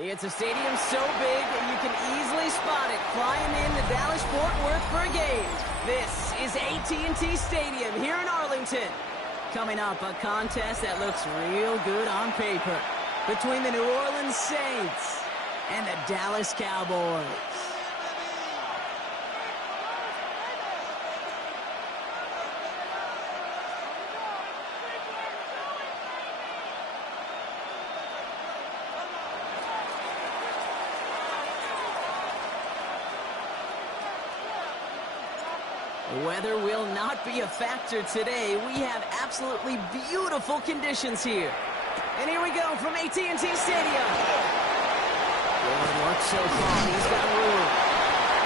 It's a stadium so big you can easily spot it flying into Dallas-Fort Worth for a game. This is AT&T Stadium here in Arlington. Coming up, a contest that looks real good on paper between the New Orleans Saints and the Dallas Cowboys. Weather will not be a factor today. We have absolutely beautiful conditions here. And here we go from AT&T Stadium. Good work so far. He's got room.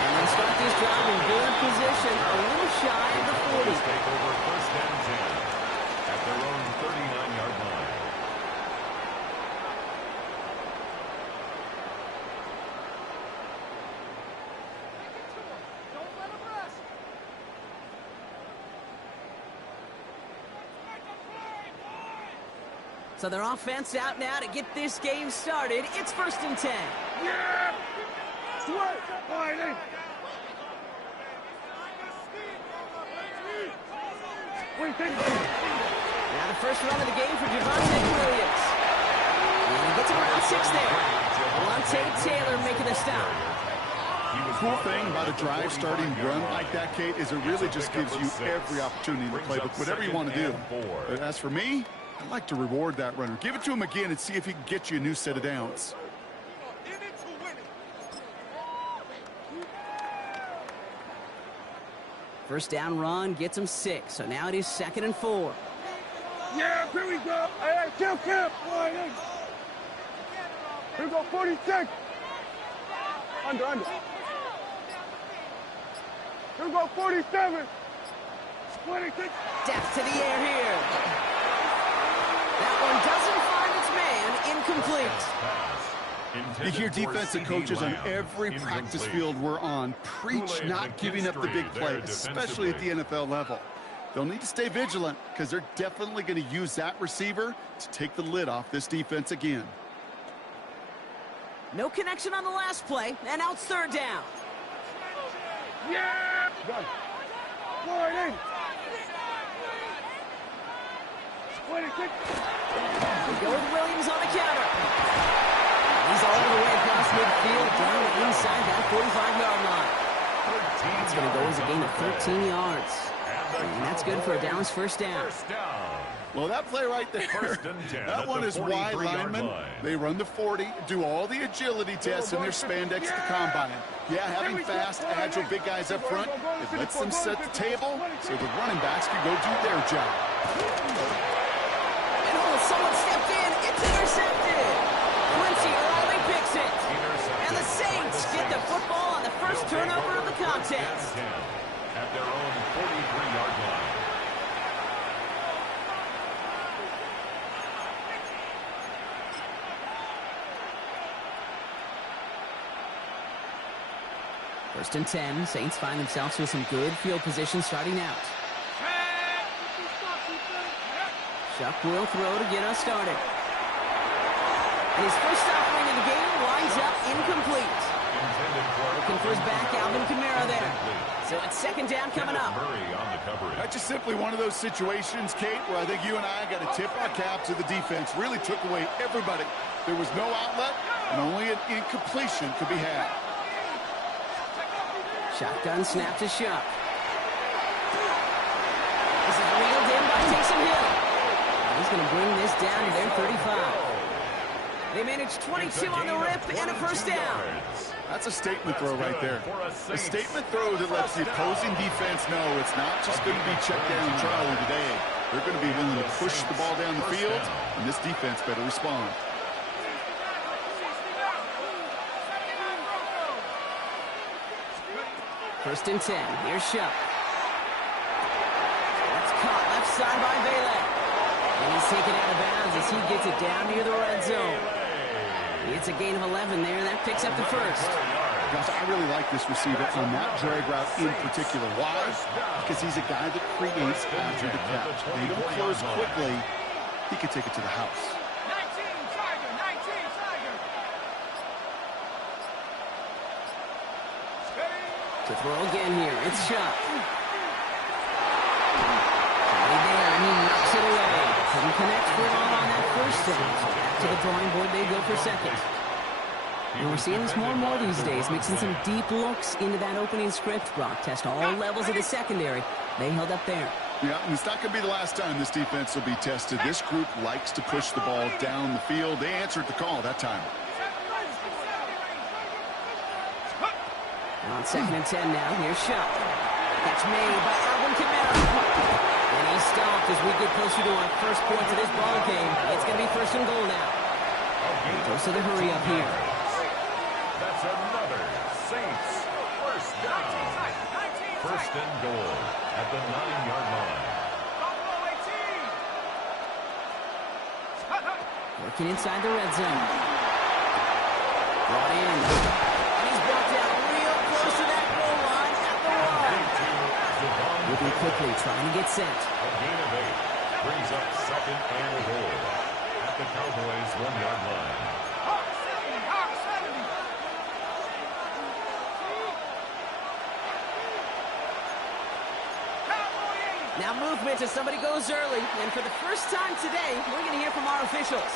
And they start this drive in good position, a little shy of the 40. Take over first and 10 at their own 39-yard line. So their offense out now to get this game started. It's first and 10. Yeah! Sweat! Fighting! Now the first run of the game for Javonte Williams. And he gets around 6 there. Lante Taylor making the stop. The cool thing about a drive starting run like that, Kate, is it really just gives you every opportunity in the playbook, whatever you want to do. But as for me, I'd like to reward that runner. Give it to him again and see if he can get you a new set of downs. First down run gets him 6. So now it is 2nd and 4. Yeah, here we go. Hey, kill camp. Here we go, 46. Under. Here we go, 47. 26. Depth to the air here. That one doesn't find its man. Incomplete. You hear defensive coaches on every practice field we're on preach not giving up the big play, especially at the NFL level. They'll need to stay vigilant because they're definitely going to use that receiver to take the lid off this defense again. No connection on the last play, and now it's 3rd down. Yeah! Done. 48. 26. We go with Williams on the counter. He's all the way across midfield, down inside that 45-yard line. It's going to go as a gain of 13 yards. And that's good for a Dallas first down. Well, that play right there, that one is wide lineman. They run the 40, do all the agility tests in their spandex at the combine. Yeah, having fast, agile, big guys up front, it lets them set the table so the running backs can go do their job. And someone stepped in. It's intercepted. Quincy early picks it. And the Saints get the football on the first turnover of the contest. At their own 43-yard line. First and 10. Saints find themselves with some good field position starting out. Chuck will throw to get us started. And his first offering of the game winds up incomplete. Looking for his back, Alvin Kamara there. So it's 2nd down coming up. That's just simply one of those situations, Kate, where I think you and I got to tip our cap to the defense. Really took away everybody. There was no outlet, and only an incompletion could be had. Shotgun snap to Shuck. This is wheeled in by Taysom Hill. He's going to bring this down to their 35. They managed 22 on the rip and a first down. That's a statement throw right there. A statement throw that lets the opposing defense know it's not just going to be check down Charlie today. They're going to be willing to push the ball down the field, and this defense better respond. First and 10. Here's Shuck. That's caught left side by Bailey. And he's taken out of bounds as he gets it down near the red zone. It's a gain of 11 there, and that picks up the first. Gosh, I really like this receiver on that drag route in particular. Why? Because he's a guy that creates after the catch. They don't close quickly. He can take it to the house. 19, Tiger, 19, Tiger. To throw again here. It's shot. Right there, and he knocks it away. Couldn't connect for long on that first down. So back to the drawing board they go for second. And we're seeing this more and more these days, mixing some deep looks into that opening script. Brock test all levels of the secondary. They held up there. Yeah, and it's not going to be the last time this defense will be tested. This group likes to push the ball down the field. They answered the call that time. On 2nd and 10 now, here's shot. Catch made by Alvin Kamara. And he's stopped as we get closer to our first point of this ball game. It's going to be 1st and goal now. Close to the hurry up here. That's another Saints first down. 1st and goal at the 9-yard line. Working inside the red zone. Brought in. And he's brought down real close to that goal line at the line. Moving quickly, trying to get set. A gain of 8 brings up 2nd and goal at the Cowboys' 1-yard line. Now movement as somebody goes early. And for the first time today, we're going to hear from our officials.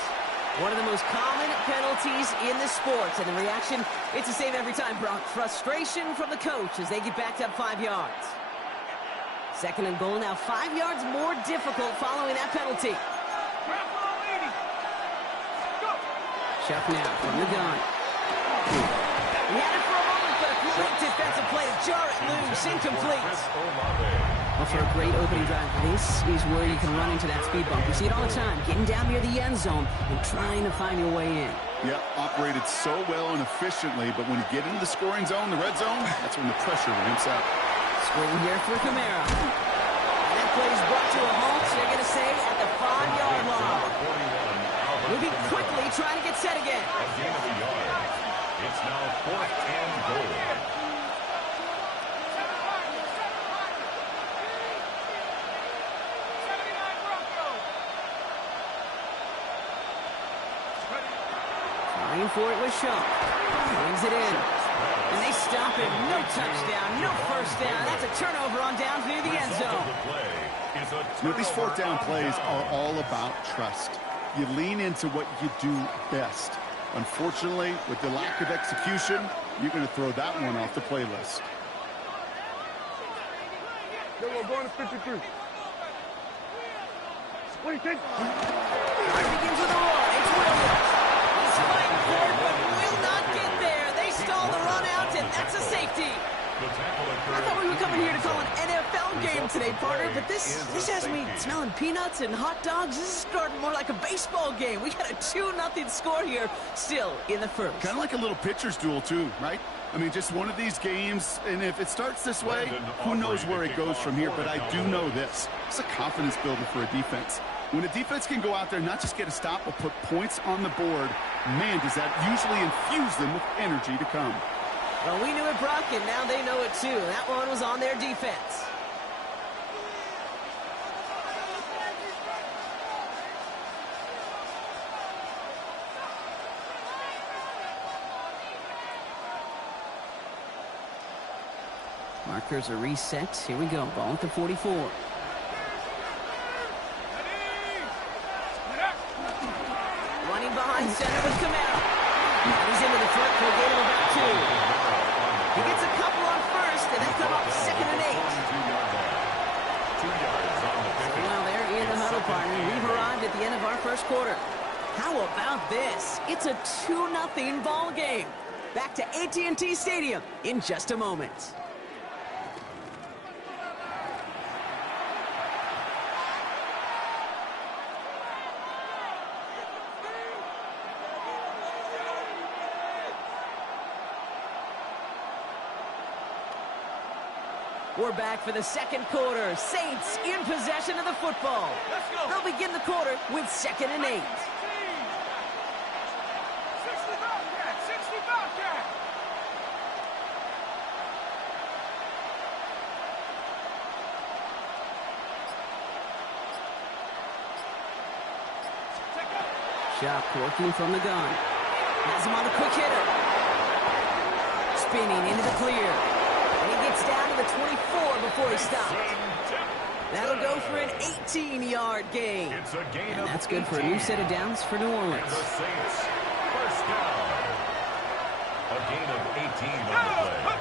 One of the most common penalties in the sports. And the reaction, it's the same every time, Brock. Frustration from the coach as they get backed up 5 yards. 2nd and goal now, 5 yards more difficult following that penalty. Chuck now from the gun. He had it for a moment, but a great defensive play to jar it loose. Incomplete. Well, for a great opening drive, this is where you can run into that speed bump. You see it all the time, getting down near the end zone and trying to find your way in. Yeah, operated so well and efficiently, but when you get into the scoring zone, the red zone, that's when the pressure ramps up. Screen here for Kamara. And that play is brought to a halt, they're going to say, at the 5-yard line. Moving quickly, trying to get set again. A gain of a yard. It's now 4th and goal. Trying for it with Shaw. Brings it in. And they stop him. No touchdown, no first down. That's a turnover on down through the end zone. You know, these 4th down plays are all about trust. You lean into what you do best. Unfortunately, with the lack of execution, you're going to throw that one off the playlist. We're going to 53. What do you think? Begins with a run. It's Williams. He's fighting for it, but will not get there. They stall the run out, and that's a safety. I thought we were coming here to call an NFL game today, partner, but this has me smelling peanuts and hot dogs. This is starting more like a baseball game. We got a 2-0 score here, still in the first. Kind of like a little pitcher's duel, too, right? I mean, just one of these games, and if it starts this way, who knows where it goes from here, but I do know this. It's a confidence builder for a defense. When a defense can go out there and not just get a stop, but put points on the board, man, does that usually infuse them with energy to come. Well, we knew it, Brock, and now they know it too. That one was on their defense. Markers are reset. Here we go. Ball at the 44. Running behind center with Kamara. He's into the front for a gain of about 2. He gets a couple on first, and they come up 2nd and 8. So now they're in the huddle, partner. We've arrived at the end of our first quarter. How about this? It's a 2-0 ball game. Back to AT&T Stadium in just a moment. We're back for the second quarter. Saints in possession of the football. They'll begin the quarter with 2nd and 8. Shock working from the gun. Has him on the quick hitter. Spinning into the clear. And he Gets down to the 24 before he stops. That'll go for an 18-yard gain. And that's good for a new set of downs for New Orleans. The Saints, first down. A gain of 18 on the play.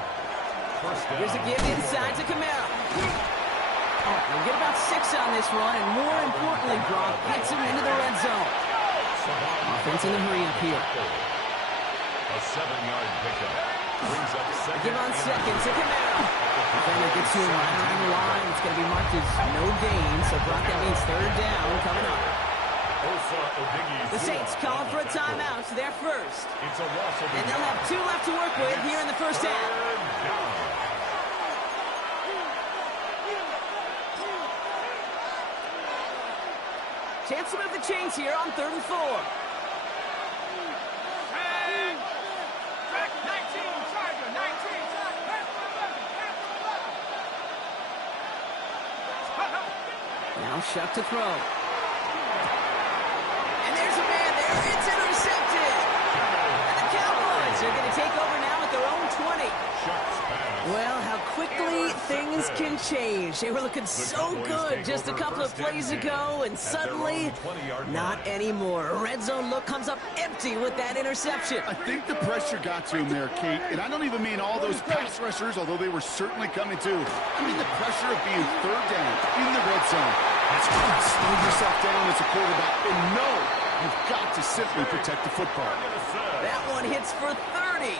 First down. Here's a give inside to Kamara. They'll get about 6 on this run, and more importantly, Brock gets him into the red zone. Offense in a hurry-up here. A 7-yard pickup. Brings up second. Give on second to Kamara. Defender gets to him right around the line. It's going to be marked as no gain, so Brock, that means third down coming up. The Saints calling for a timeout, so they're first. And they'll have 2 left to work with here in the first half. Chance to move the chains here on 3rd and 4. Now Shuck to throw. And there's a man there. It's intercepted. And the Cowboys are going to take over now at their own 20. Well, how quickly things can change. They were looking so good just a couple of plays ago, and suddenly, not anymore. A red zone look comes up empty with that interception. I think the pressure got to him there, Kate, and I don't even mean all those pass rushers, although they were certainly coming too. I mean the pressure of being third down in the red zone. That's hard to slow yourself down as a quarterback and know you've got to simply protect the football. That one hits for 30.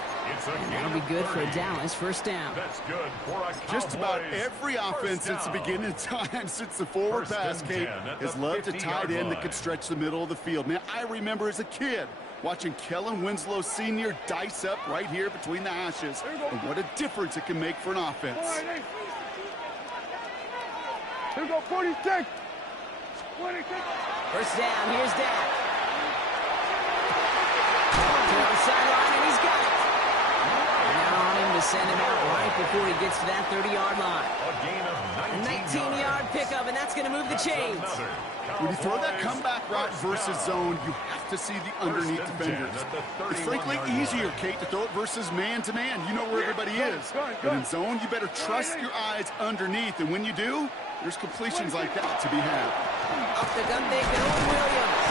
And that'll be good for a Dallas first down. That's good for a Just about every offense since the beginning of time, since the forward pass, Kate, has loved a tight end that could stretch the middle of the field. Man, I remember as a kid watching Kellen Winslow Sr. dice up right here between the hashes. And what a difference it can make for an offense. Here we go, 46. First down, here's Dak. To the sideline, and he's got it. Now on him to send him out right before he gets to that 30-yard line. A 19-yard pickup, and that's going to move the chains. When you throw that comeback route versus zone, you have to see the underneath defenders. It's frankly easier, Kate, to throw it versus man-to-man. You know where everybody is. But in zone, you better trust your eyes underneath, and when you do, there's completions like that to be had. Up the gun they go, Williams.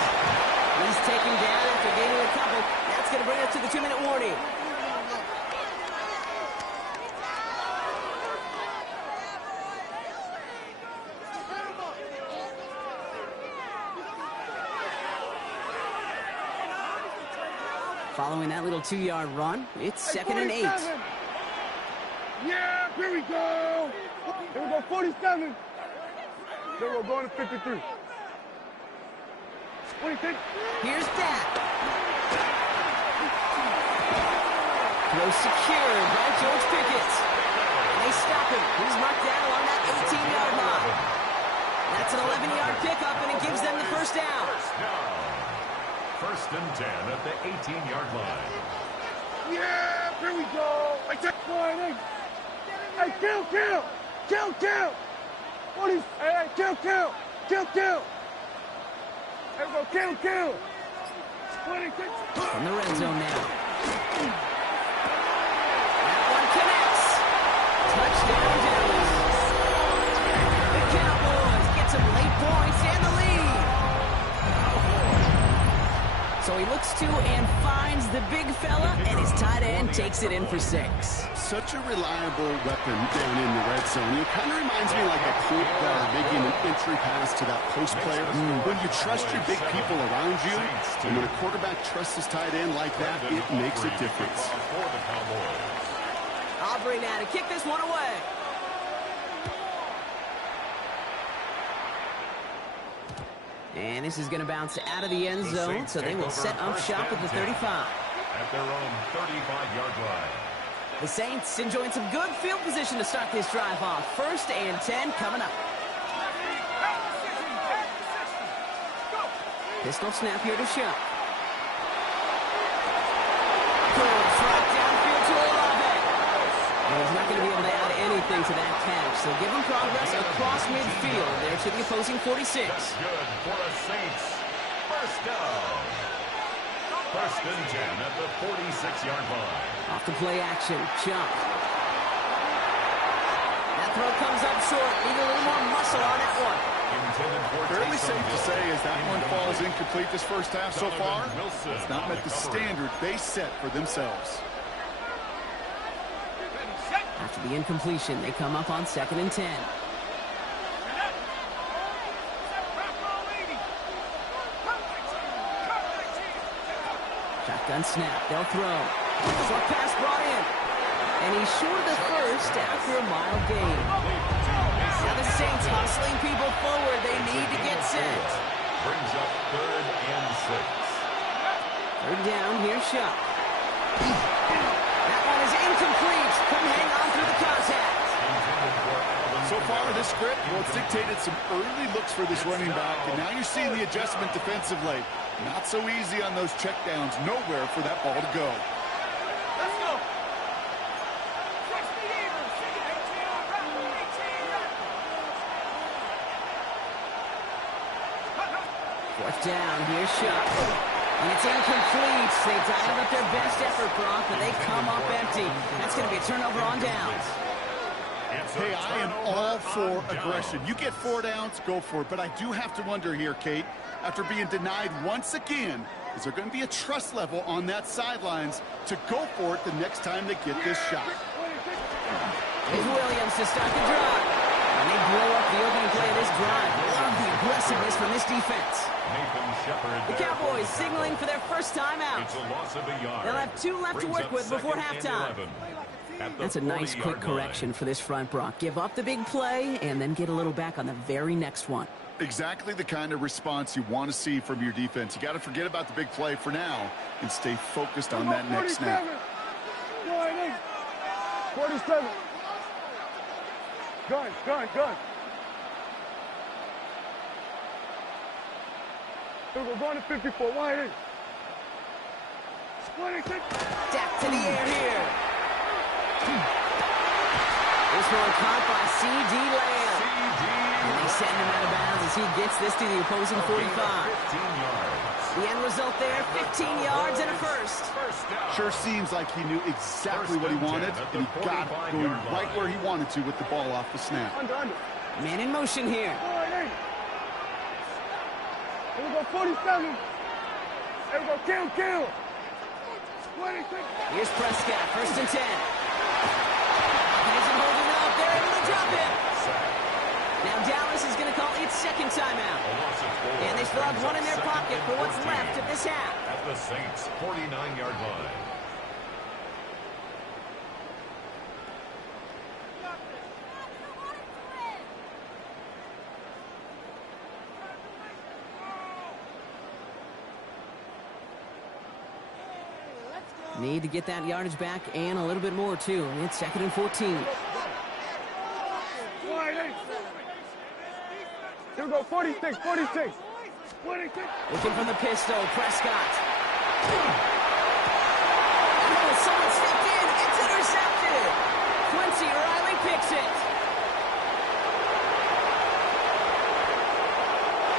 He's taken down after gaining a couple. That's going to bring us to the 2-minute warning. Following that little 2-yard run, it's 2nd and 8. Yeah, here we go. Here we go, 47. Then we're going to 53. 26. Here's Dak. Throw secured by George Pickett. And they stop him. He's marked down along that 18-yard line. That's an 11-yard pickup, and it gives them the first down. First and 10 at the 18-yard line. Yeah, here we go. I take one. Hey, kill. What is? Hey, kill. Hey, go, kill. 26. In the red zone now. That one connects. Touchdown, Dallas. The Cowboys get some late points and the lead. So he looks to and finds the big fella, and his tight end takes it in for 6. Such a reliable weapon down in the red zone. It kind of reminds me like a point guard making an entry pass to that post player. When you trust your big people around you, and when a quarterback trusts his tight end like that, it makes a difference. Aubrey now to kick this one away. And this is going to bounce out of the end zone, so they will set up shop at the 35. At their own 35-yard line. The Saints enjoying some good field position to start this drive off. 1st and 10 coming up. Pistol snap here to Shuck. Good drop downfield to Olave. And he's not going to be able to add anything to that catch. So give him progress across midfield there to the opposing 46. That's good for the Saints. First down. First and 10 at the 46-yard line. Off the play action, Chuck. throw comes up short. Need a little more muscle on that one. Fairly safe to say as that one falls incomplete this first half so far. It's not met the standard they set for themselves. After the incompletion, they come up on 2nd and 10. Shotgun snap. They'll throw. Short pass brought in. And he's short of the first after a mild gain. Now the Saints hustling people forward. They need to get set. Brings up 3rd and 6. 3rd down. Here's Shuck. That one is incomplete. Couldn't hang on through the contact. So far, this script, well, it's dictated some early looks for this running back, and now you're seeing the adjustment defensively. Not so easy on those checkdowns. Nowhere for that ball to go. Let's go. 4th down. Here's Shuck. And it's incomplete. They dialed up their best effort, Brock, but they come up empty. That's going to be a turnover on downs. Hey, I am all for aggression. You get 4 downs, go for it. But I do have to wonder here, Kate, after being denied once again, is there going to be a trust level on that sidelines to go for it the next time they get this shot? Here's Williams to start the drive. And they blow up the opening play of this drive. Love the aggressiveness from this defense. The Cowboys signaling for their first time out. It's a loss of a yard. They'll have 2 left to work with before halftime. That's a nice quick correction for this front, Brock. Give up the big play and then get a little back on the very next one. Exactly the kind of response you want to see from your defense. You got to forget about the big play for now and stay focused on that next snap. 47. Gun. We're going to 54. Wide in. 26. Dak to the air here. This one caught by C.D. Lamb. And they send him out of bounds as he gets this to the opposing 45. 15 yards. The end result there, 15 yards and a first. Sure seems like he knew exactly what he wanted, and he got it going right where he wanted to with the ball off the snap. Under. Man in motion here. Here we go, 47. Here we go, kill. 26. Here's Prescott, 1st and 10. He isn't holding up. They're able to drop him. Now Dallas is going to call its 2nd timeout. And they still have 1 in their pocket for what's left of this half. At the Saints' 49-yard line. Need to get that yardage back and a little bit more, too. It's 2nd and 14. Here we go, 46. Looking from the pistol, Prescott. Oh, someone stepped in. It's intercepted. Quincy Riley picks it.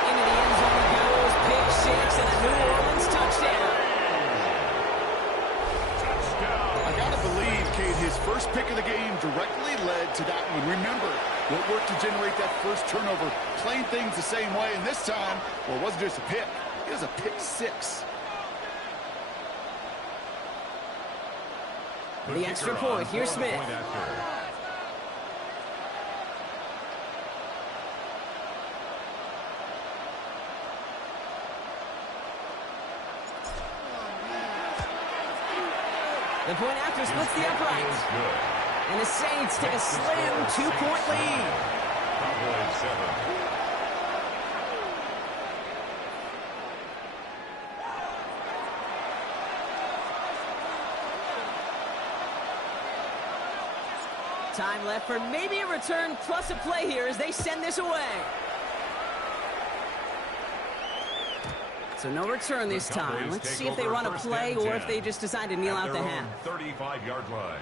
Into the end zone it goes. Pick 6 and a New Orleans touchdown. His first pick of the game directly led to that one. Remember, what worked to generate that first turnover, playing things the same way, and this time, well, it wasn't just a pick. It was a pick 6. The extra point. Here's Smith. The point after splits the uprights. And the Saints take a slim 2-point lead. Cowboys 7. Time left for maybe a return plus a play here as they send this away. So no return this time. Let's see if they run a play or if they just decide to kneel out the half. 35-yard line.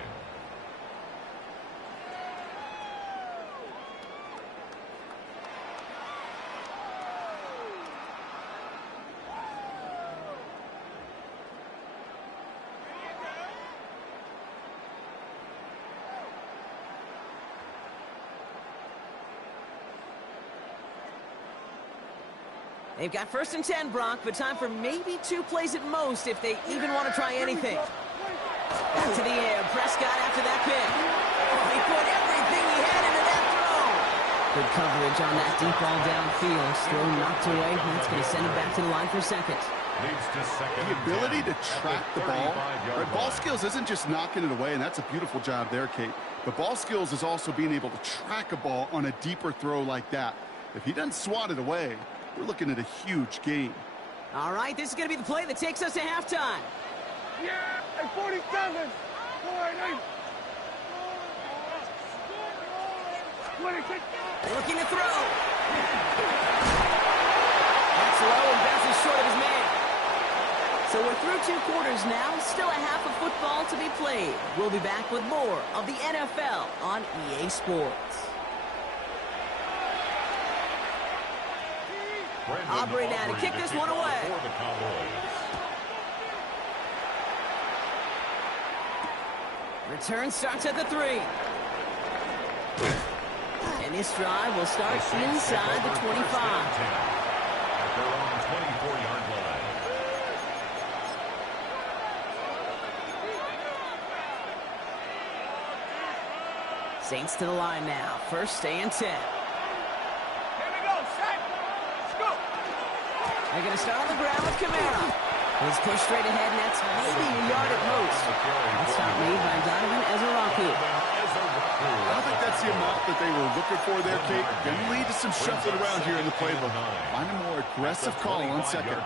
They've got 1st and 10, Brock, but time for maybe 2 plays at most if they even want to try anything. Back to the air. Prescott after that pick. Oh, he put everything he had into that throw. Good coverage on that deep ball downfield. Throw knocked away. That's going to send it back to the line for second. The ability to track the ball. Right, ball skills isn't just knocking it away, and that's a beautiful job there, Kate. But ball skills is also being able to track a ball on a deeper throw like that. If he doesn't swat it away, we're looking at a huge gain. All right, this is going to be the play that takes us to halftime. Yeah, at 47. 26. Looking to throw. That's low and bounces short of his man. So we're through 2 quarters now. Still a half of football to be played. We'll be back with more of the NFL on EA Sports. Aubrey now to kick this one away. Return starts at the 3. And this drive will start inside the 25. At their own 24-yard line. Saints to the line now. 1st and 10. They're going to start on the ground with Kamara. He's pushed straight ahead, and that's maybe a yard at most. That's not made by Donovan Ezraku. I don't think that's the amount that they were looking for there, Kate. Going to lead to some shuffling around here in the playbook. Find a more aggressive call on second.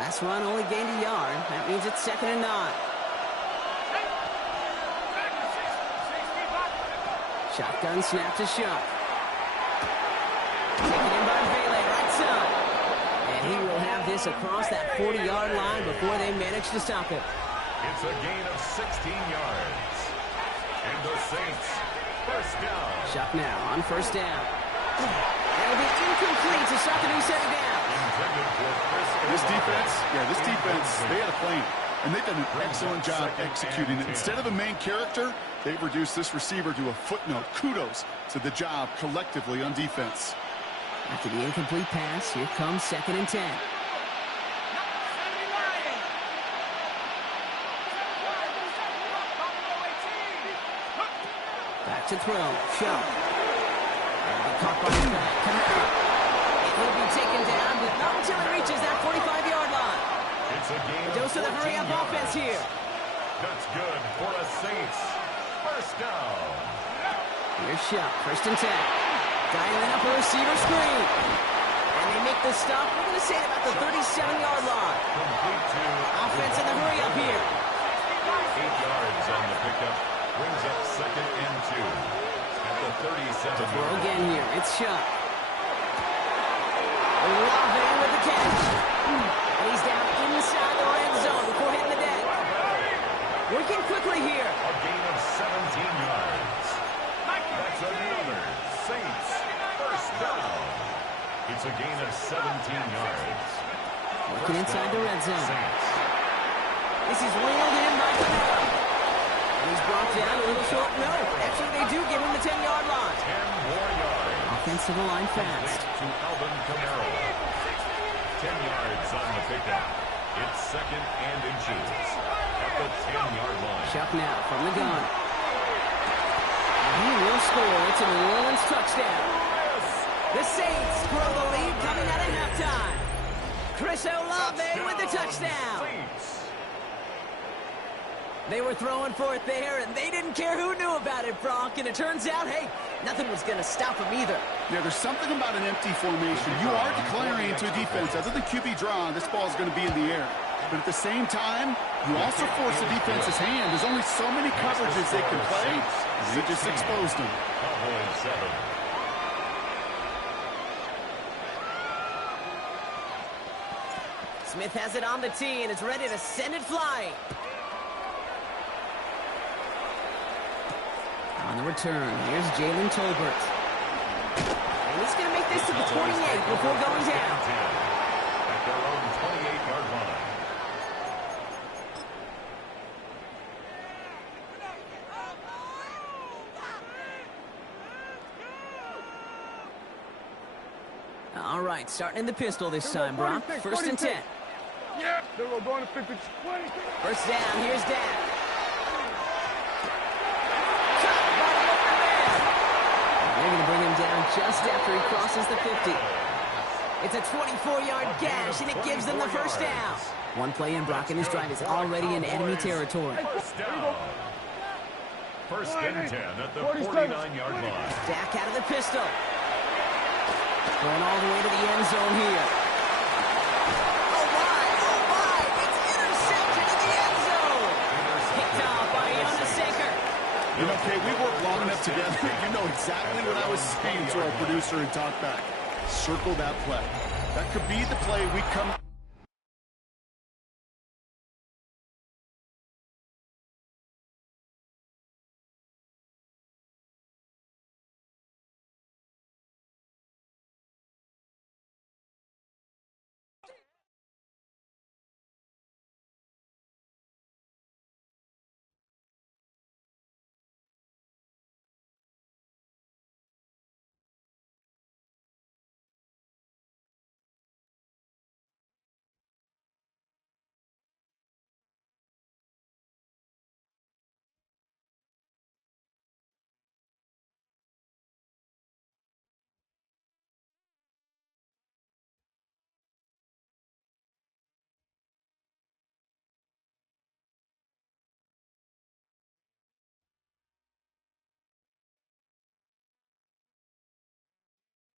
Last run only gained a yard. That means it's 2nd and 9. Shotgun snap to Shuck. Taken in by Bailey, right side. And he will have this across that 40-yard line before they manage to stop it. It's a gain of 16 yards. And the Saints, 1st down. Shuck now on 1st down. It'll be incomplete to start the new set down. This defense, they had a plan. And they've done an excellent job executing it. Instead of a main character, they've reduced this receiver to a footnote. Kudos to the job collectively on defense. After the incomplete pass, here comes 2nd and 10. Back to throw. Shuck. Caught by the back. Kamara. It will be taken down, but not until it reaches that 45-yard line. It's a game. Dose of the hurry-up offense here. That's good for the Saints. 1st down. Here's Shuck. 1st and 10. Dialing up a receiver screen. And they make the stop. We're going to say about the 37-yard line. Complete to Offense in the hurry-up here. 8 yards on the pickup. Brings up 2nd and 2. At the 37. Throw again here. It's Shuck. Olave with the catch. And he's down inside the red zone before hitting the deck. Working quickly here. A gain of 17 yards. That's another Saints 1st down. It's a gain of 17 yards. Working inside the red zone. Saints. This is wheeled in by Kamara. And he's brought down a little short. No, actually they do give him the 10-yard line. 10 more yards. Offensive line fast. To Alvin Kamara. 10 yards on the pickup. It's 2nd and inches. At the 10-yard line. Shuck now from the gun. He will score. It's a New Orleans touchdown. The Saints grow the lead coming out of halftime. Chris Olave with the touchdown. They were throwing for it there, and they didn't care who knew about it, Brock. And it turns out, hey, nothing was going to stop them either. Yeah, there's something about an empty formation. You are declaring to a defense, other than QB draw, this ball is going to be in the air. But at the same time, you also force the defense's hand. There's only so many coverages they can play. They just exposed them. Cowboys 7. Smith has it on the tee and is ready to send it flying. On the return, here's Jalen Tolbert. And he's going to make this to the 28 before going down. At their own 28-yard line. All right, starting in the pistol this time, Brock. First and 10. Yeah, they're going to 50. First down, here's Dak. They're going to bring him down just after he crosses the 50. It's a 24-yard gash, and it gives them the first down. One play in, Brock, and his drive is already in enemy territory. First down. First and 10 at the 49-yard line. Dak out of the pistol. Going all the way to the end zone here. Oh, my, it's intercepted in the end zone. Picked off by Jonas Saker. You know, Kay, we worked long enough together. You know exactly what I was saying to our producer and talkback. Circle that play. That could be the play we come...